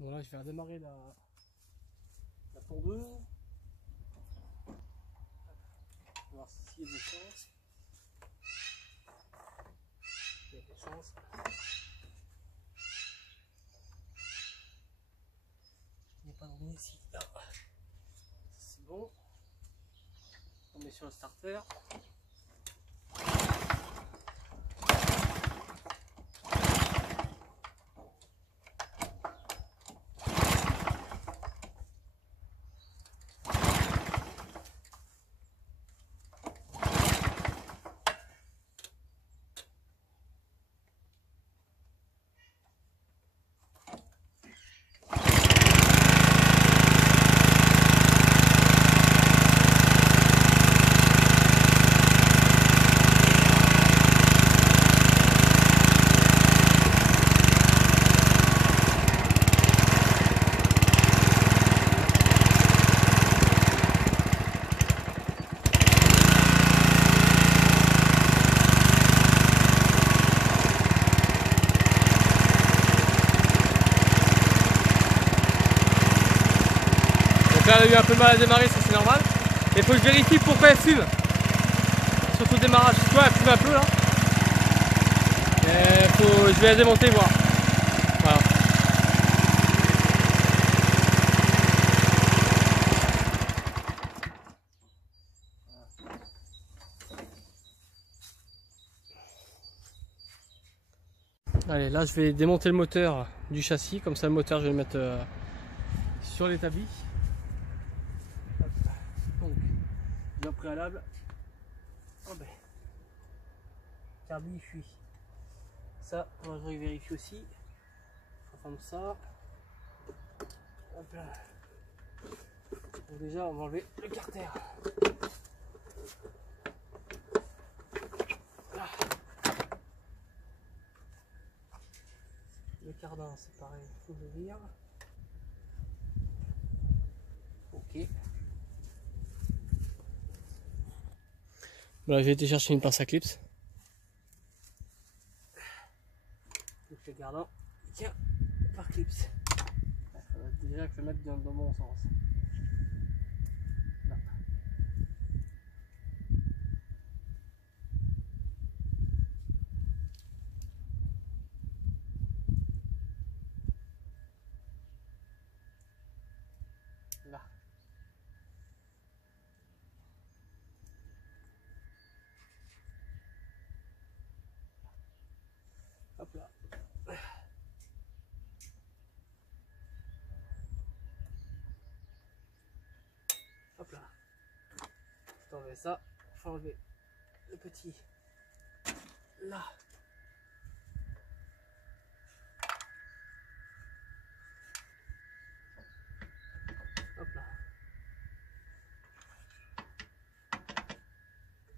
Bon là je vais redémarrer la tondeuse. On va voir s'il y a de l'essence. Il y a de l'essence. Il n'y a pas d'ennui ici. Là. C'est bon. On met sur le starter. Là, elle a eu un peu de mal à démarrer, ça c'est normal. Il faut que je vérifie pourquoi elle fume. Surtout le démarrage. Tu vois, elle fume un peu là. Je vais la démonter voir. Voilà. Allez, là je vais démonter le moteur du châssis. Comme ça le moteur je vais le mettre sur l'établi. Donc, bien préalable. Oh ben, carbi fuit. Ça, on va vérifier aussi. Comme ça. Hop là. Donc déjà, on va enlever le carter. Là. Le cardin, c'est pareil, il faut l'ouvrir. Ok. Voilà, j'ai été chercher une pince à clips. Donc le cardin, il tient par clips. Il faudrait déjà que je le mette dans le bon sens. Là. Là. Hop là. Hop là. Faut enlever ça. Faut enlever le petit. Là. Hop là.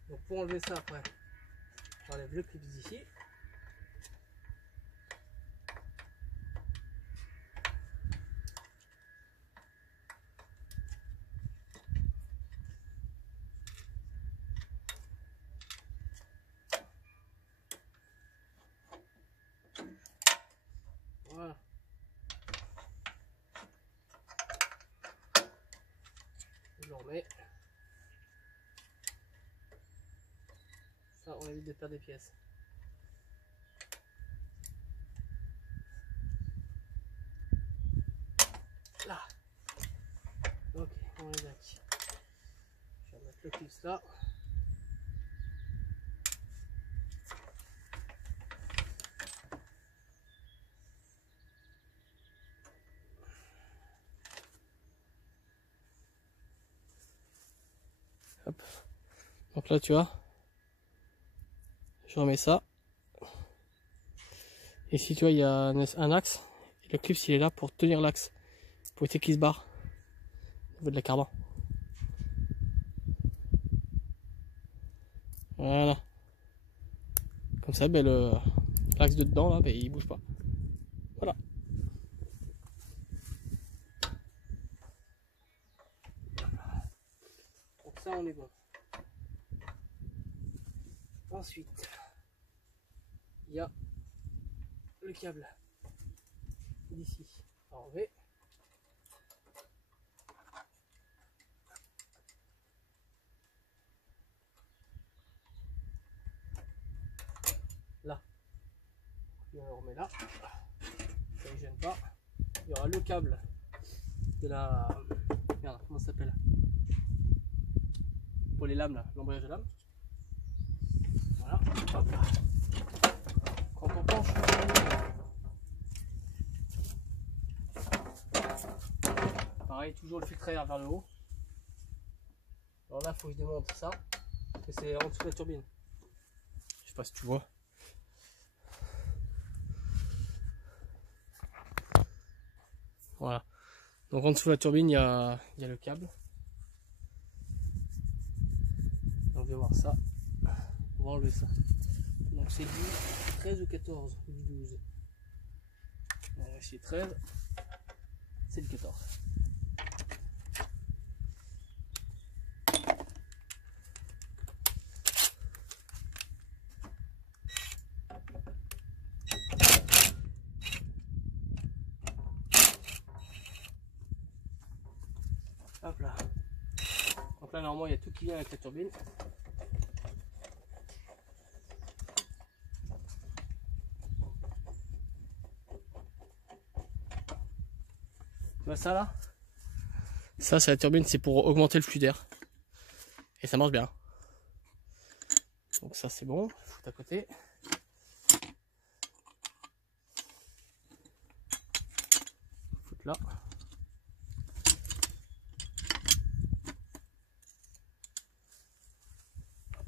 Donc pour enlever ça après, j'enlève le clip d'ici. Voilà. Je le remets. Ça, on évite de perdre des pièces. Là. Ok, on est d'accord. Je vais mettre le clip là. Hop. Donc là, tu vois, je remets ça. Et si tu vois, il y a un axe. Et le clip, il est là pour tenir l'axe. Pour éviter qu'il se barre. Au niveau de la cardan. Voilà. Comme ça, ben, l'axe de dedans, là, ben, il bouge pas. Voilà. Donc ça, on est bon. Ensuite, il y a le câble d'ici. On va enlever. Là. Et on le remet là. Ça ne gêne pas. Il y aura le câble de la... Merde, comment ça s'appelle? Pour les lames là, l'embrayage de lame. Voilà. Hop là. Quand on penche, pareil, toujours le filtre à air vers le haut. Alors là, il faut que je démonte ça. Parce que c'est en dessous de la turbine. Je sais pas si tu vois. Voilà. Donc en dessous de la turbine, il y a le câble. Donc je vais voir ça. On va enlever ça. Donc c'est du 13 ou 14 ou du 12. On va vérifier 13. C'est le 14. Hop là. Donc là normalement il y a tout qui vient avec la turbine. Tu vois ça là? Ça c'est la turbine, c'est pour augmenter le flux d'air. Et ça marche bien. Donc ça c'est bon, je fous à côté. Foutre là.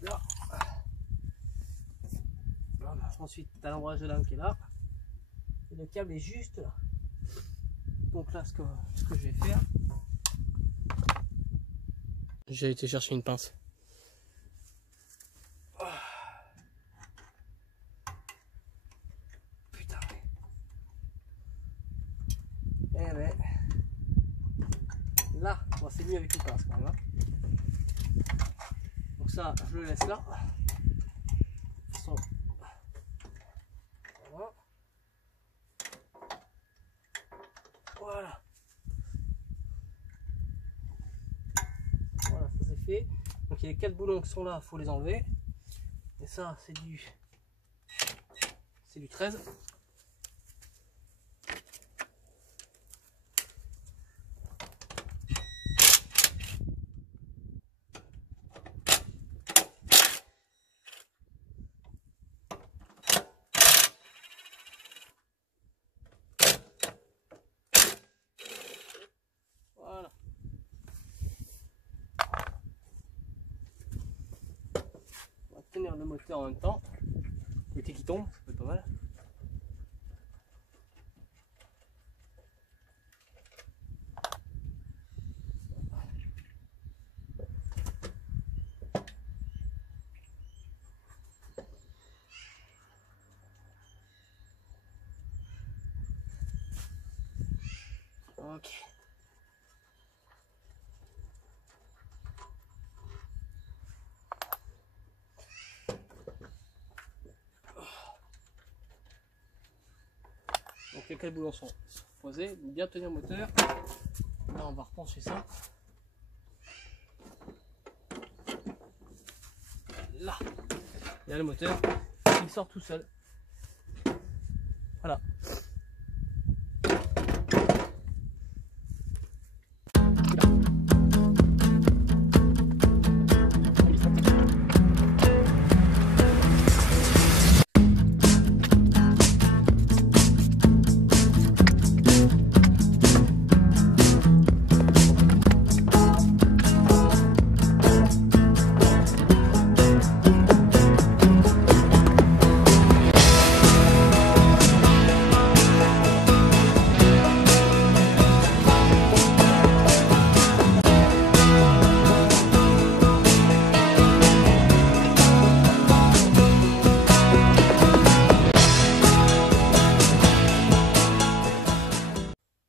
Là. Voilà. Ensuite, tu as l'embrayage de lame qui est là. Et le câble est juste là. Donc là, ce que je vais faire, j'ai été chercher une pince. Putain. Eh ben. Là, bon, c'est mieux avec une pince quand même. Hein. Donc ça, je le laisse là. Voilà. Voilà. Voilà, ça c'est fait. Donc il y a les 4 boulons qui sont là, il faut les enlever. Et ça, c'est du 13. Voilà. On va tenir le moteur en même temps. L'été qui tombe, ça peut être pas mal. Ok. Donc les 4 boulons sont posés, bien tenir le moteur. Là on va repencher ça. Là, il y a le moteur, il sort tout seul. Voilà.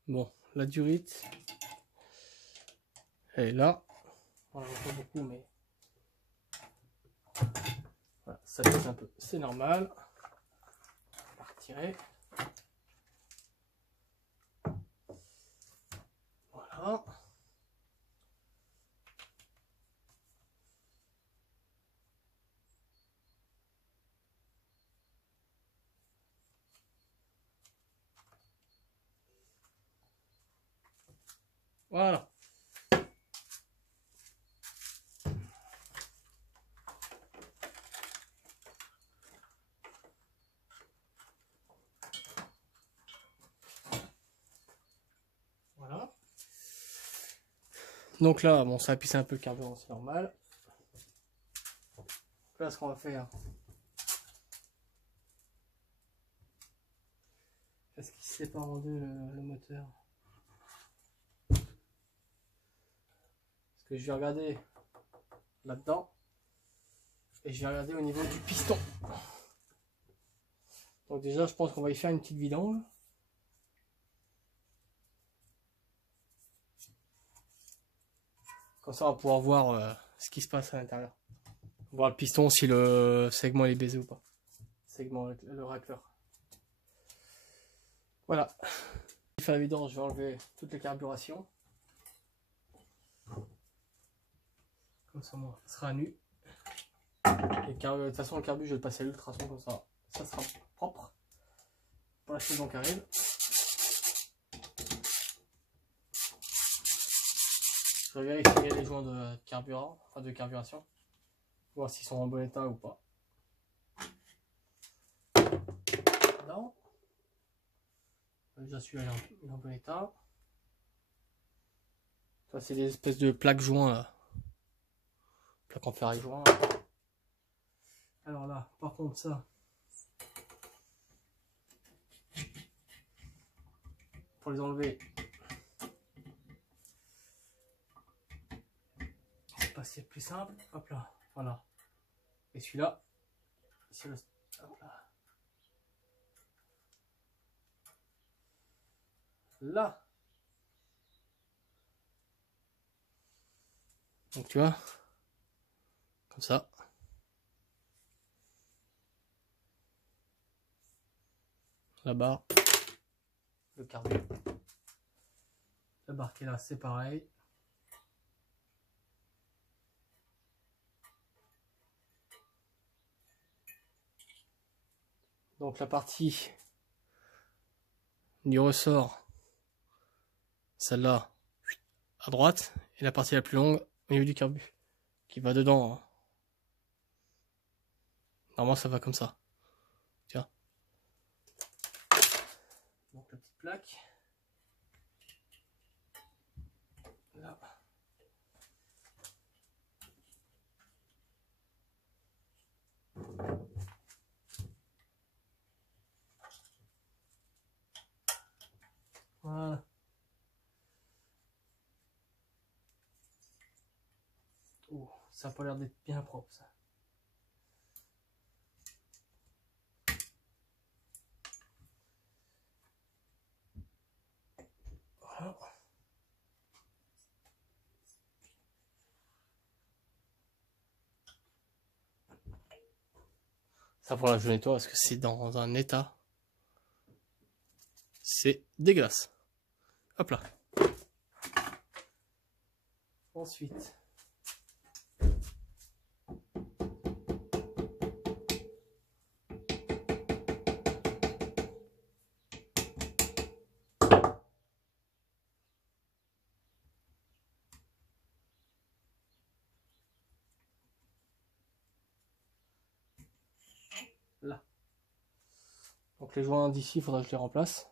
Bon, la durite, elle est là. Voilà, pas beaucoup, mais voilà, ça baisse un peu, c'est normal. On va retirer. Voilà. Voilà. Donc là, bon, ça a pissé un peu le carburant, c'est normal. Là, ce qu'on va faire, est-ce qu'il se sépare en deux le moteur? Parce que je vais regarder là-dedans et je vais regarder au niveau du piston. Donc déjà, je pense qu'on va y faire une petite vidange. Comme ça, on va pouvoir voir ce qui se passe à l'intérieur. Voir le piston, si le segment est baisé ou pas. Segment, le racleur. Voilà. Pour faire la vidange, je vais enlever toutes les carburations. Comme ça, moi, ça sera à nu. Et de toute façon, le carbu, je vais le passer à l'ultrason, comme ça, ça sera propre pour la saison qui arrive. Je vais vérifier les joints de carburant, enfin de carburation, voir s'ils sont en bon état ou pas. Non. Déjà celui-là il est en bon état. Ça c'est des espèces de plaques joints là. Plaques en ferraille joint. Alors là, par contre ça, pour les enlever, c'est pas si plus simple. Hop là, voilà. Et celui-là, c'est le... Hop là. Là. Donc tu vois, comme ça. La barre, le carbu. La barre qui est là, c'est pareil. Donc la partie du ressort, celle-là, à droite, et la partie la plus longue au niveau du carbu, qui va dedans. Normalement ça va comme ça. Tiens. Donc la petite plaque. Là. Voilà. Oh, ça n'a pas l'air d'être bien propre ça. Voilà. Ça pour la je nettoie parce que c'est dans un état. C'est dégueulasse. Hop là. Ensuite. Là. Donc les joints d'ici, il faudra que je les remplace.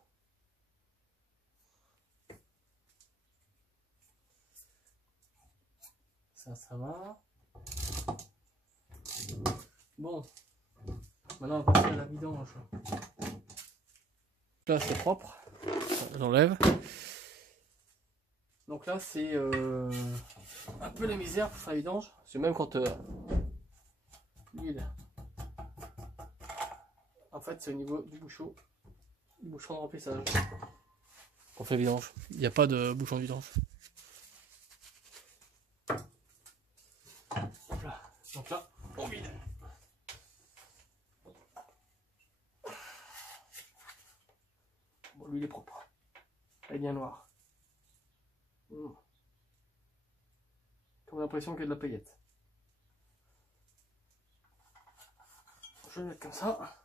Ça va. Bon. Maintenant on va passer à la vidange. Là c'est propre. J'enlève. Donc là c'est un peu la misère pour faire la vidange. Parce que même quand l'huile. En fait c'est au niveau du bouchon de remplissage. On fait vidange. Il n'y a pas de bouchon de vidange. Voilà. Donc là, on vide. Bon, lui il est propre. Elle est bien noire. Comme l'impression qu'il y a de la paillette. Je vais le mettre comme ça.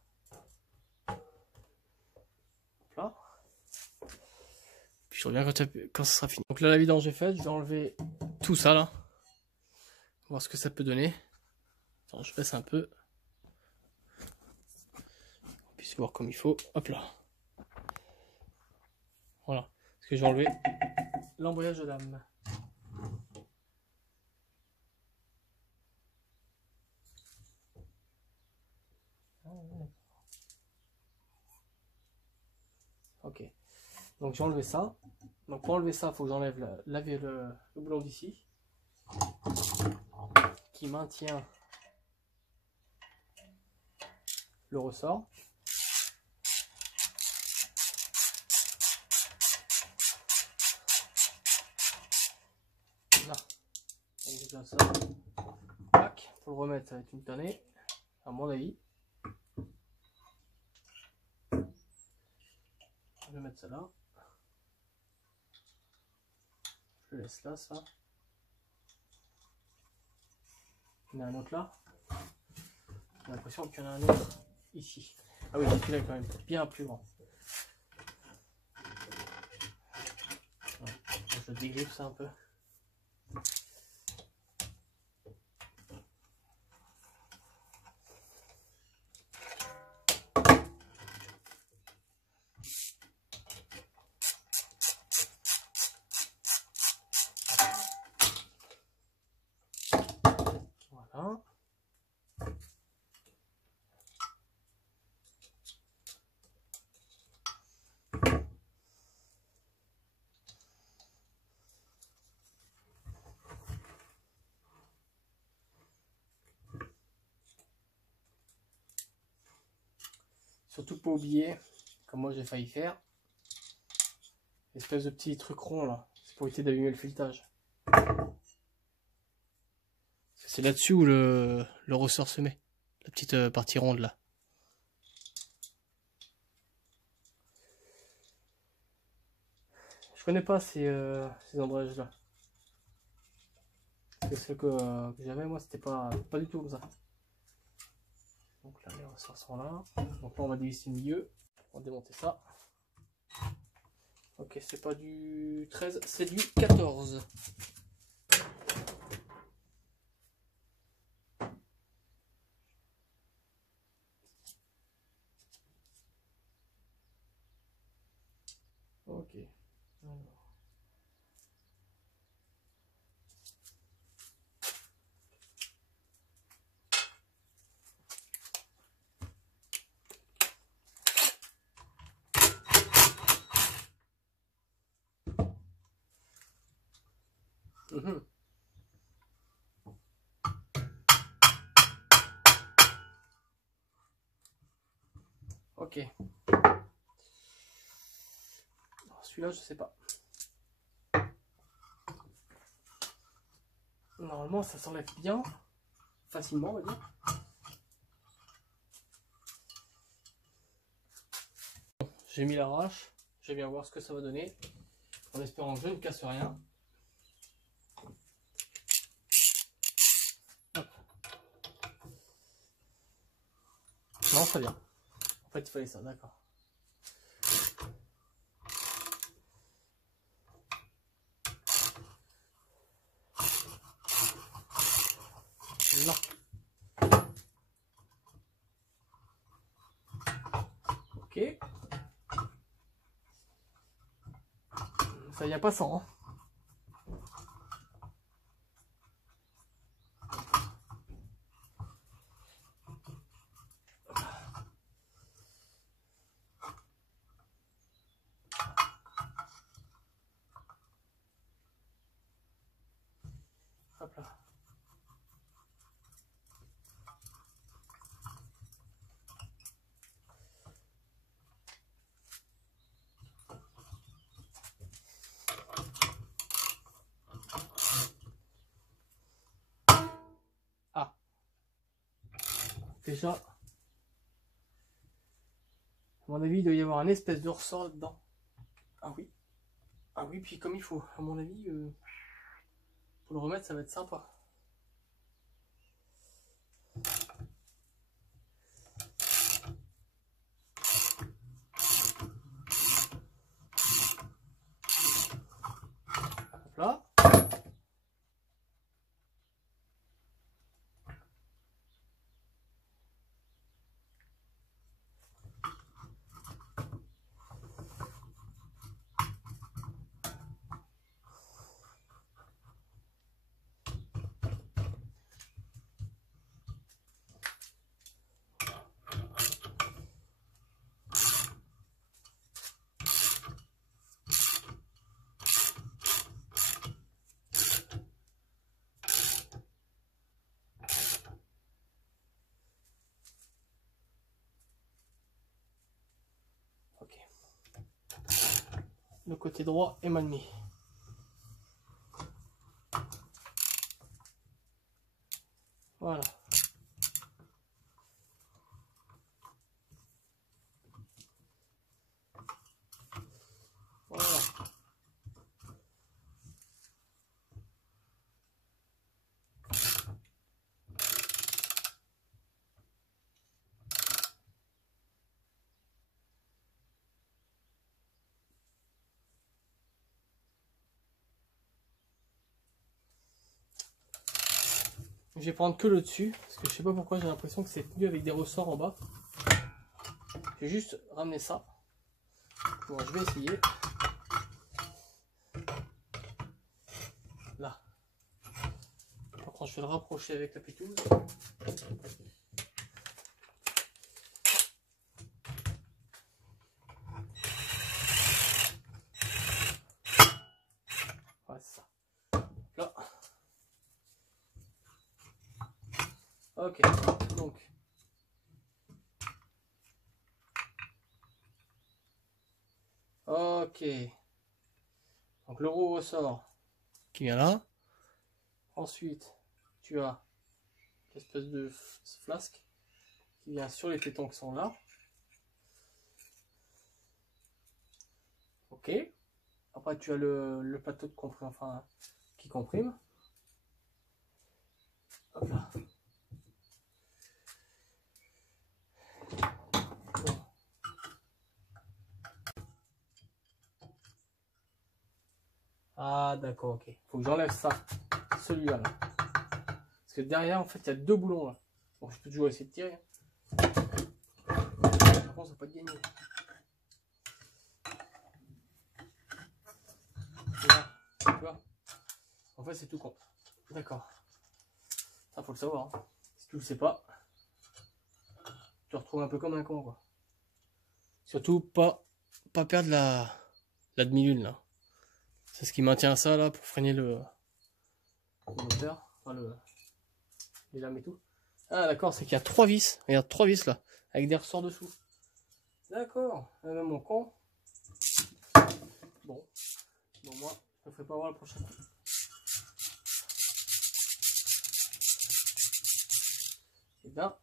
Là. Puis je reviens quand ça sera fini. Donc là, la vidange est faite. Je vais enlever tout ça là. Voir ce que ça peut donner. Attends, je baisse un peu. On puisse voir comme il faut. Hop là. Voilà. Parce que je vais enlever l'embrayage de lame. Ok. Donc j'ai enlevé ça. Donc pour enlever ça, il faut que j'enlève le boulon d'ici. Qui maintient le ressort. Là. Donc déjà ça. Tac. Pour le remettre, ça va être une tannée. À mon avis. Je vais mettre ça là. Je le laisse là, ça. Il y en a un autre là. J'ai l'impression qu'il y en a un autre ici. Ah oui, celui-là est quand même bien plus grand. Ouais. Je dégriffe ça un peu. Voilà. Surtout pas oublier, comme moi j'ai failli faire, l'espèce de petit truc rond là, c'est pour éviter d'allumer le filetage. C'est là-dessus où le ressort se met, la petite partie ronde là. Je connais pas ces embrayages là. Parce que ceux que j'avais moi c'était pas du tout comme ça. Donc là les ressorts sont là. Donc là on va dévisser le milieu. On va démonter ça. Ok, c'est pas du 13, c'est du 14. Ok. Alors. Ok. Celui-là, je sais pas. Normalement, ça s'enlève bien, facilement, on va dire. J'ai mis l'arrache. Je vais bien voir ce que ça va donner. En espérant que je ne casse rien. Hop. Non, ça vient. En fait, il fallait ça, d'accord. Là. Ok. Ça vient pas sans. Hein. Hop là. Ah. Déjà, à mon avis, il doit y avoir un espèce de ressort là-dedans. Ah oui. Ah oui, puis comme il faut. À mon avis, pour le remettre, ça va être sympa. le côté droit est mal mis. Voilà. Voilà. Je vais prendre que le dessus, parce que je sais pas pourquoi j'ai l'impression que c'est mieux avec des ressorts en bas. Je vais juste ramener ça. Bon, je vais essayer. Là. Par contre, je vais le rapprocher avec la pétouse. Voilà, c'est ça. Là. Ok, donc. Ok. Donc le roue ressort qui vient là. Ensuite, tu as l'espèce de flasque qui vient sur les tétons qui sont là. Ok. Après, tu as le plateau de comprime, enfin, qui comprime. Hop là. Bon. Ah, d'accord, ok. Faut que j'enlève ça. Celui-là. Là. Parce que derrière, en fait, il y a deux boulons là. Bon, je peux toujours essayer de tirer. Par contre, ça va pas être gagné. Là, tu vois. En fait, c'est tout con. D'accord. Ça, faut le savoir. Hein. Si tu le sais pas, tu te retrouves un peu comme un con, quoi. Surtout, pas perdre la demi-lune, là. C'est ce qui maintient ça, là, pour freiner le moteur. Enfin, les lames et tout. Ah, d'accord, c'est qu'il y a 3 vis. Regarde, 3 vis, là. Avec des ressorts dessous. D'accord. Même mon con. Bon. Bon, moi, je ne ferai pas voir le prochain coup. Et bien,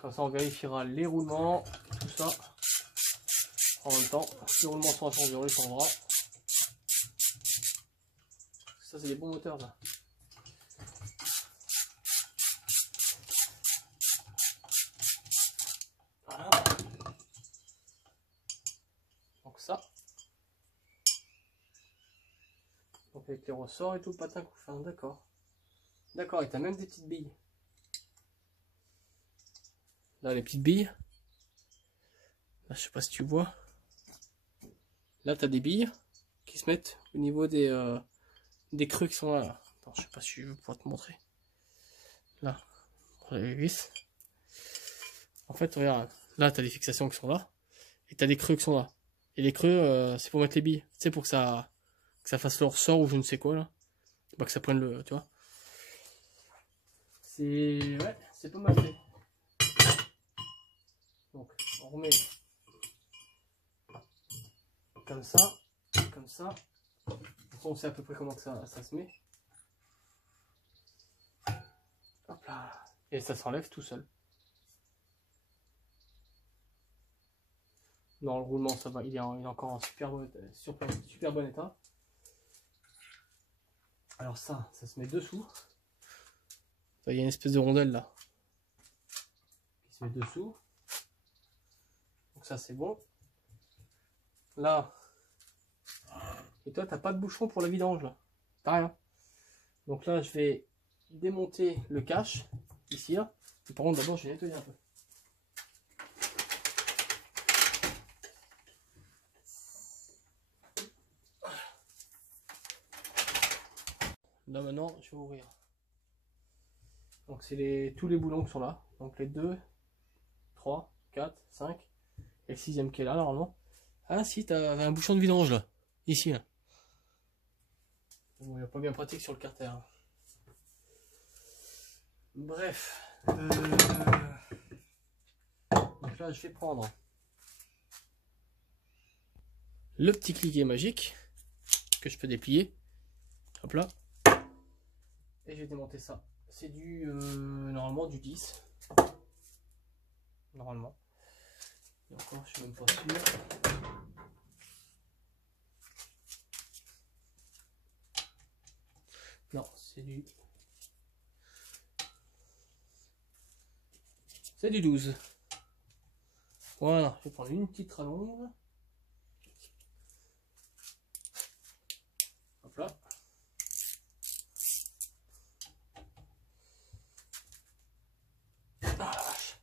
comme ça on vérifiera les roulements, tout ça en même temps. Les roulements sont à changer, on les changera. Ça c'est des bons moteurs là. Voilà. Donc ça. Donc avec les ressorts et tout le patin couffin, d'accord. D'accord, et t'as même des petites billes. Là les petites billes. Là je sais pas si tu vois. Là t'as des billes qui se mettent au niveau des creux qui sont là. Attends, je sais pas si je vais pouvoir te montrer. Là, pour les vis. En fait, regarde, là t'as des fixations qui sont là. Et t'as des creux qui sont là. Et les creux, c'est pour mettre les billes. Tu sais, pour que ça fasse le ressort ou je ne sais quoi là. Bah, que ça prenne le. Tu vois. C'est. Ouais, c'est pas mal fait. Donc, on remet comme ça. Comme ça. On sait à peu près comment que ça se met. Hop là. Et ça s'enlève tout seul. Non, le roulement ça va, il est encore en super bon état. Alors ça se met dessous. Il y a une espèce de rondelle là. Qui se met dessous. Donc ça c'est bon. Là. Et toi t'as pas de bouchon pour la vidange là. T'as rien. Donc là je vais démonter le cache. Ici là. Et par contre d'abord je vais nettoyer un peu. Là maintenant je vais ouvrir. Donc c'est tous les boulons qui sont là. Donc les 2, 3, 4, 5 et le 6ème qui est là normalement. Ah si, t'avais un bouchon de vidange là. Ici là. Bon, il n'est pas bien pratique sur le carter. Hein. Bref. Donc là je vais prendre le petit cliquet magique que je peux déplier. Hop là. Et j'ai démonté ça. C'est du normalement du 10. Normalement. Et encore, je suis même pas sûr. Non, c'est du 12. Voilà, je vais prendre une petite rallonge. Hop là. Ah la vache.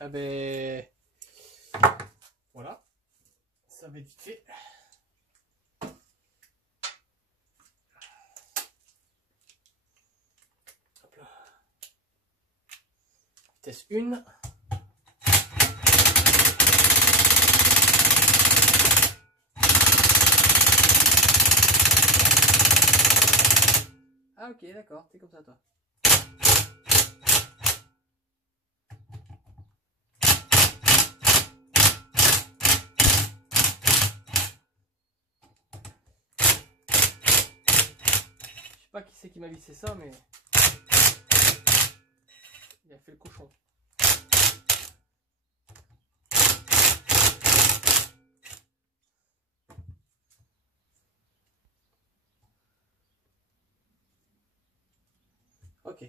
Ah ben voilà, ça va être vite fait. Hop là. Vitesse 1. Ah ok, d'accord, t'es comme ça toi. Je sais pas qui c'est qui m'a vissé ça, mais il a fait le cochon. Ok.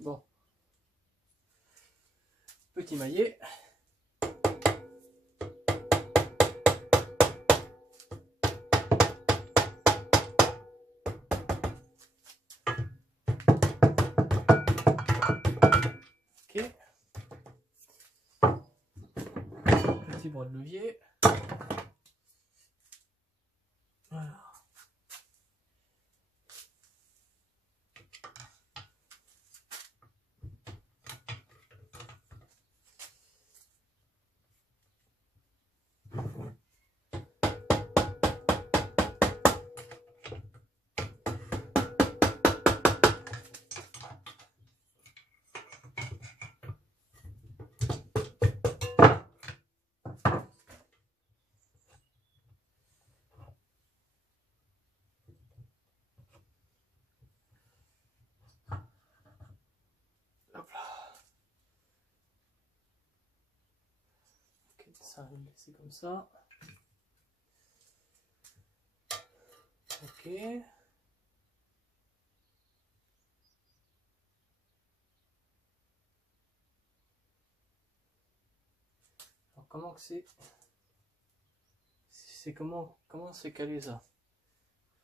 Bon. Petit maillet. Ok. Petit bras de levier. Voilà. Hop là. Ok, ça va le laisser comme ça. Ok. Alors comment que c'est comment c'est calé ça?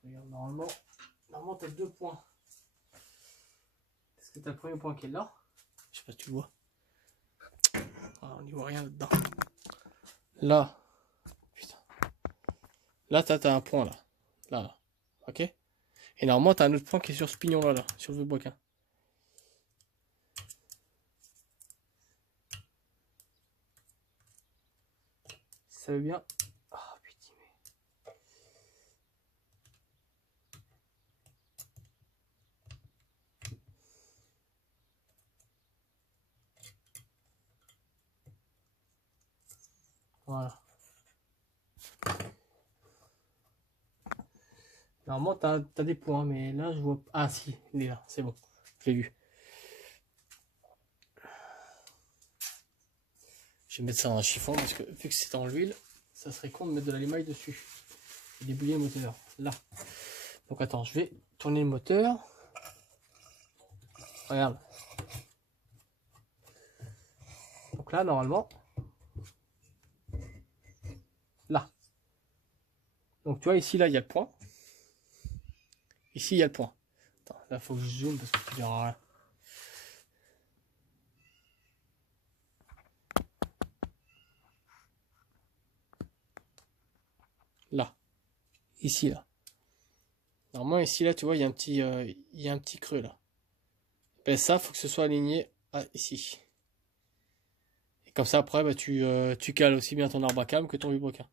Regarde, normalement t'as 2 points. Est-ce que t'as le premier point qui est là? Je sais pas si tu le vois. Ah, on n'y voit rien là-dedans. Là. Putain. Là t'as un point là. Là. Ok? Et normalement t'as un autre point qui est sur ce pignon là, sur le boquin. Ça veut bien. Ah putain. Voilà. Normalement, t'as des points, mais là, je vois. Ah, si, il est là, c'est bon. Je l'ai vu. Je vais mettre ça dans un chiffon parce que vu que c'est dans l'huile, ça serait con de mettre de l'émail dessus. Et débouiller le moteur. Là. Donc attends, je vais tourner le moteur. Regarde. Donc là, normalement. Là. Donc tu vois, ici, là, il y a le point. Ici, il y a le point. Attends, là, il faut que je zoome parce que tu verras rien. Là. Ici, là. Normalement, ici, là, tu vois, il y a un petit creux, là. Ben, ça, faut que ce soit aligné à ici. Et comme ça, après, bah, tu cales aussi bien ton arbre à cam que ton vibroquin.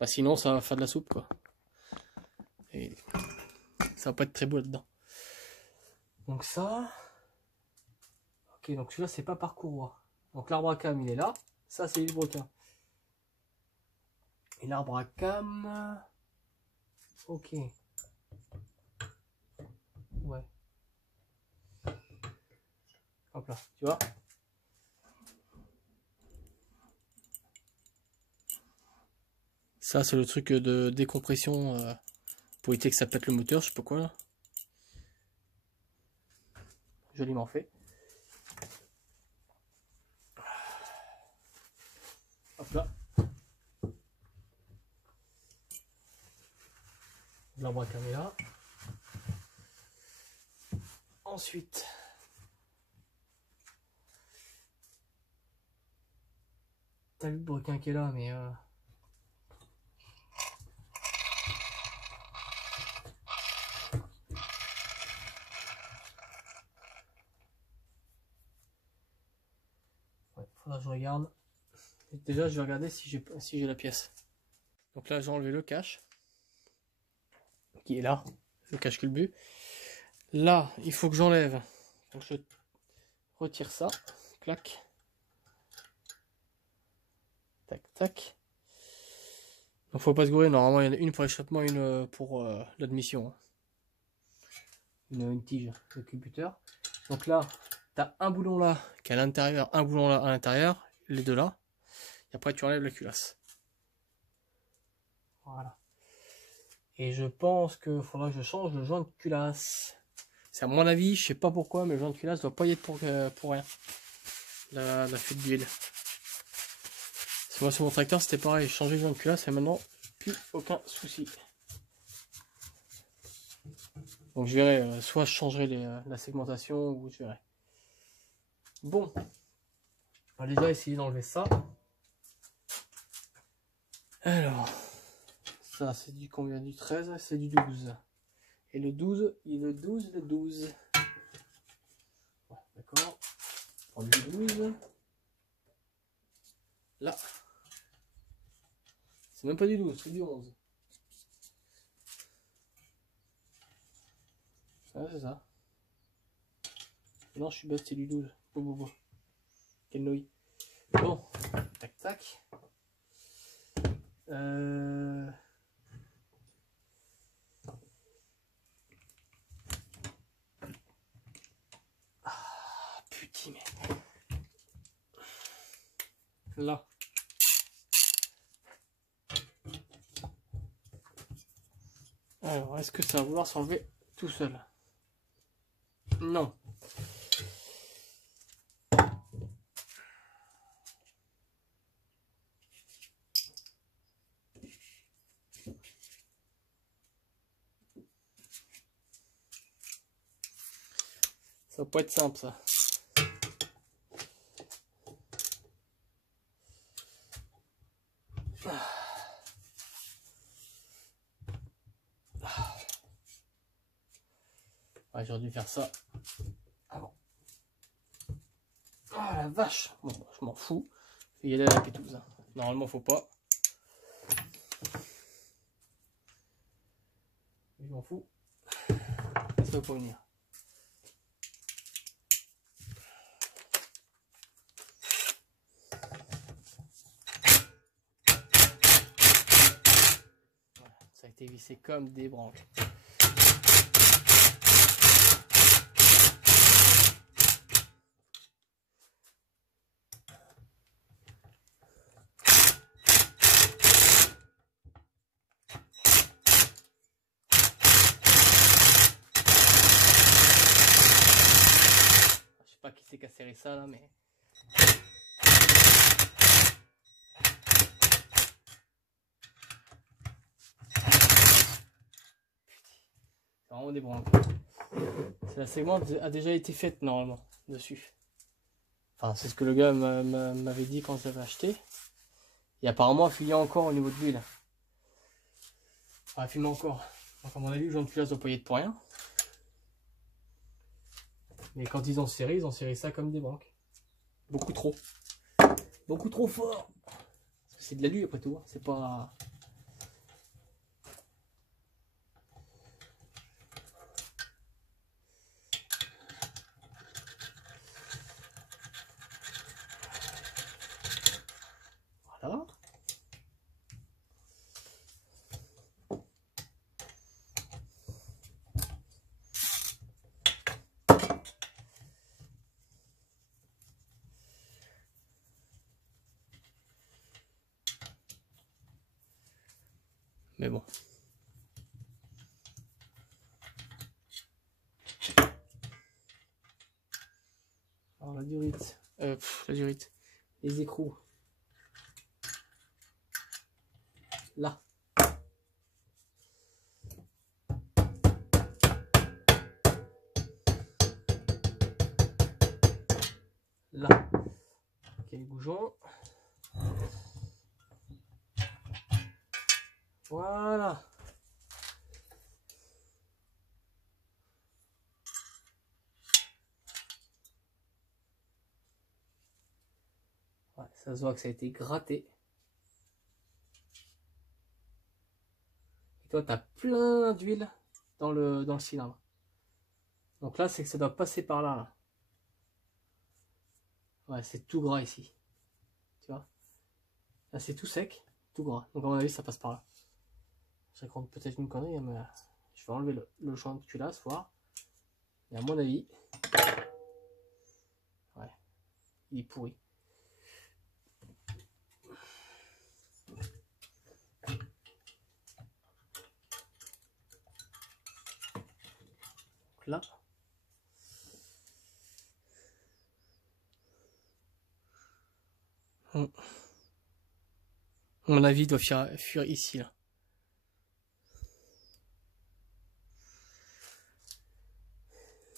Bah, sinon, ça va faire de la soupe, quoi. Et ça va pas être très beau là-dedans. Donc ça... Ok, donc celui-là, c'est pas par courroie. Donc l'arbre à cam, il est là. Ça, c'est le vibroquin. Et l'arbre à cam... Ok. Ouais. Hop là, tu vois. Ça, c'est le truc de décompression pour éviter que ça pète le moteur, je sais pas quoi là. Joliment fait. Hop là. L'arbre à caméra. Ensuite, t'as vu le broquin qui est là, mais ouais, faudra que je regarde. Et déjà, je vais regarder si j'ai la pièce. Donc là, j'ai enlevé le cache qui est là, le cache culbu. Là, il faut que j'enlève. Donc je retire ça, clac, tac, tac. Donc faut pas se gourer. Normalement, il y en a une pour l'échappement, une pour l'admission. Une tige de culbuteur. Donc là, tu as un boulon là qui est à l'intérieur, un boulon là à l'intérieur, les deux là. Et après, tu enlèves la culasse. Voilà. Et je pense qu'il faudra que je change le joint de culasse. C'est à mon avis, je sais pas pourquoi, mais le joint de culasse doit pas y être pour rien. La fuite d'huile. Moi sur mon tracteur c'était pareil, j'ai changé le joint de culasse et maintenant plus aucun souci. Donc je verrai, soit je changerai la segmentation ou je verrai. Bon, on va déjà essayer d'enlever ça. Alors, ça c'est du combien? Du 13, c'est du 12. Et le 12, le 12. Ouais, d'accord. On prend du 12. Là. C'est même pas du 12, c'est du 11. Ah, c'est ça. Non, je suis bête, c'est du 12. Bon. Quelle nouille. Bon, tac, tac. Ah, putain, mais... Là. Alors, est-ce que ça va vouloir s'enlever tout seul? Non. Ça va pas être simple, ça. Ouais, j'aurais dû faire ça avant. Ah la vache! Bon, je m'en fous. Je vais y aller à la pétouse. Normalement, faut pas. Je m'en fous. Ça va pas venir. Voilà, ça a été vissé comme des branches. serrer ça là, mais. C'est vraiment des branques. La segmente a déjà été faite normalement dessus. Enfin, c'est ce que le gars m'avait dit quand j'avais acheté. Et apparemment, il fumait encore au niveau de l'huile. Enfin, il fume encore. Donc, à mon avis, le jaune de culasse doit pas y être pour rien. Mais quand ils ont serré ça comme des branques. Beaucoup trop. Beaucoup trop fort. C'est de l'alu après tout. Hein. C'est pas. Voilà. Mais bon. Alors la durite. La durite. Les écrous. Là. Là. Ok, les bougons. Voilà. Ouais, ça se voit que ça a été gratté. Et toi, tu as plein d'huile dans le cylindre. Donc là, c'est que ça doit passer par là. Là. Ouais, c'est tout gras ici. Tu vois? Là, c'est tout sec, tout gras. Donc à mon avis, ça passe par là. Ça compte peut-être une connerie, mais je vais enlever le joint de culasse, voir. Et à mon avis, ouais, il est pourri. Donc là, à mon avis, il doit fuir ici, là.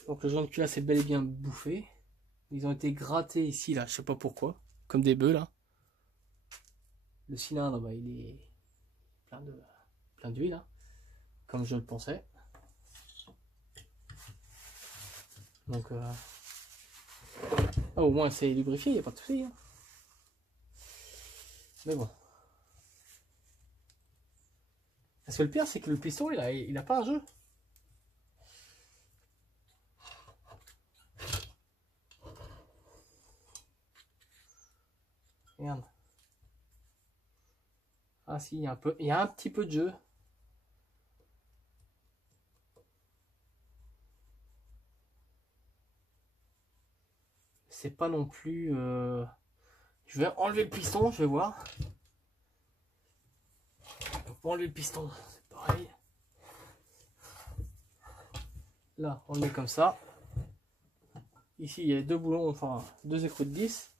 Donc le joint de culasse est bel et bien bouffé. Ils ont été grattés ici, là, je sais pas pourquoi, comme des bœufs, là. Le cylindre, bah, il est plein d'huile, hein, comme je le pensais. Donc, ah, au moins c'est lubrifié, il n'y a pas de souci. Hein. Mais bon. Parce que le pire, c'est que le piston, il a pas un jeu. Regarde. Ah si, il y a un petit peu de jeu. C'est pas non plus... Je vais enlever le piston, je vais voir. Pour enlever le piston, c'est pareil. Là, on le met comme ça. Ici, il y a deux boulons, enfin, deux écrous de 10.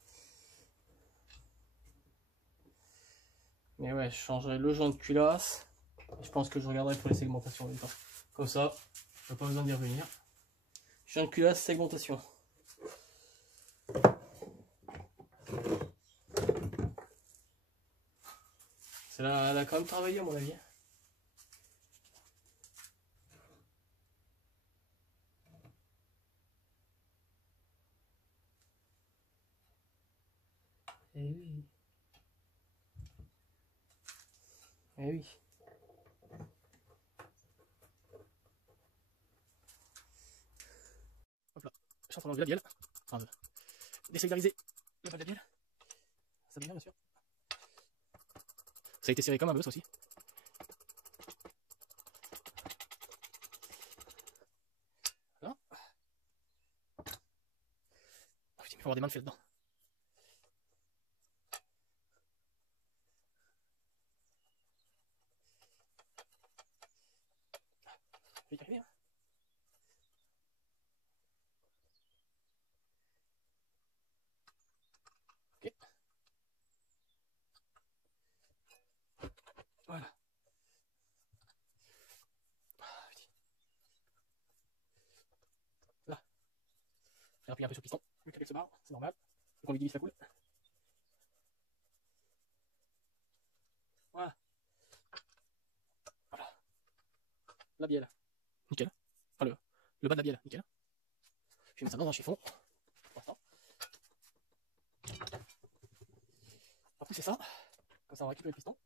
Mais ouais, je changerai le joint de culasse. Je pense que je regarderai pour les segmentations en même temps. Comme ça, je n'ai pas besoin d'y revenir. Joint de culasse, segmentation. Elle a quand même travaillé à mon avis. Eh oui. Eh oui. Hop là. Je suis en train d'enlever la bielle. Enfin, désolidariser le bas de la bielle. Ça va bien sûr. Ça a été serré comme un bœuf aussi. Voilà. Oh, putain, il faut avoir des mains de fait dedans. Je vais y arriver, hein. faire appuyer un peu sur le piston, vu qu'avec ce bar, c'est normal. Donc on lui divise, ça coule. Voilà. Voilà. La bielle. Nickel. Enfin, le bas de la bielle. Nickel. Je vais mettre ça dans un chiffon. Pour l'instant. On va pousser ça. Comme ça, on va récupérer le piston.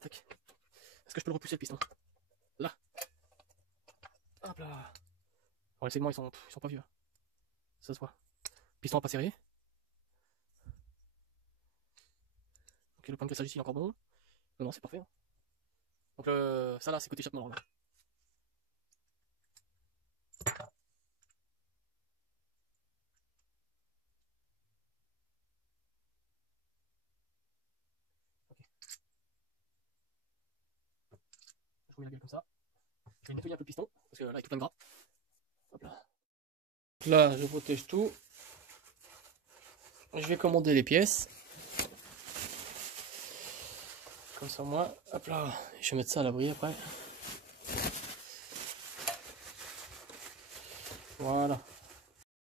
Tac. Est-ce que je peux le repousser le piston? Là. Hop là. Alors les segments ils sont pas vieux. Ça se voit. Piston pas serré. Ok, le point de cassage ici il est encore bon. Non, non, c'est parfait. Donc ça là c'est côté échappement là. Je remets la gueule comme ça. Je vais nettoyer un peu le piston, parce que là il y a tout plein de gras. Hop là. Là je protège tout. Je vais commander les pièces. Comme ça moi, hop là, je vais mettre ça à l'abri après. Voilà.